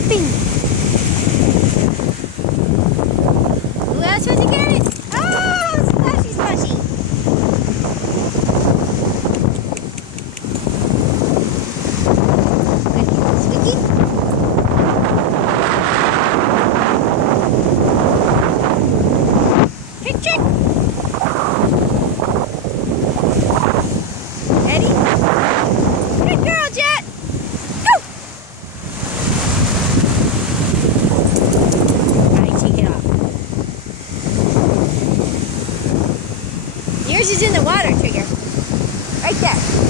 dropping. Who else wants to get it? Oh, splashy, splashy. Winky? Trick, trick. Ready? Good girl, Jet. Go. Take it off. Yours is in the water, Trigger. Right there.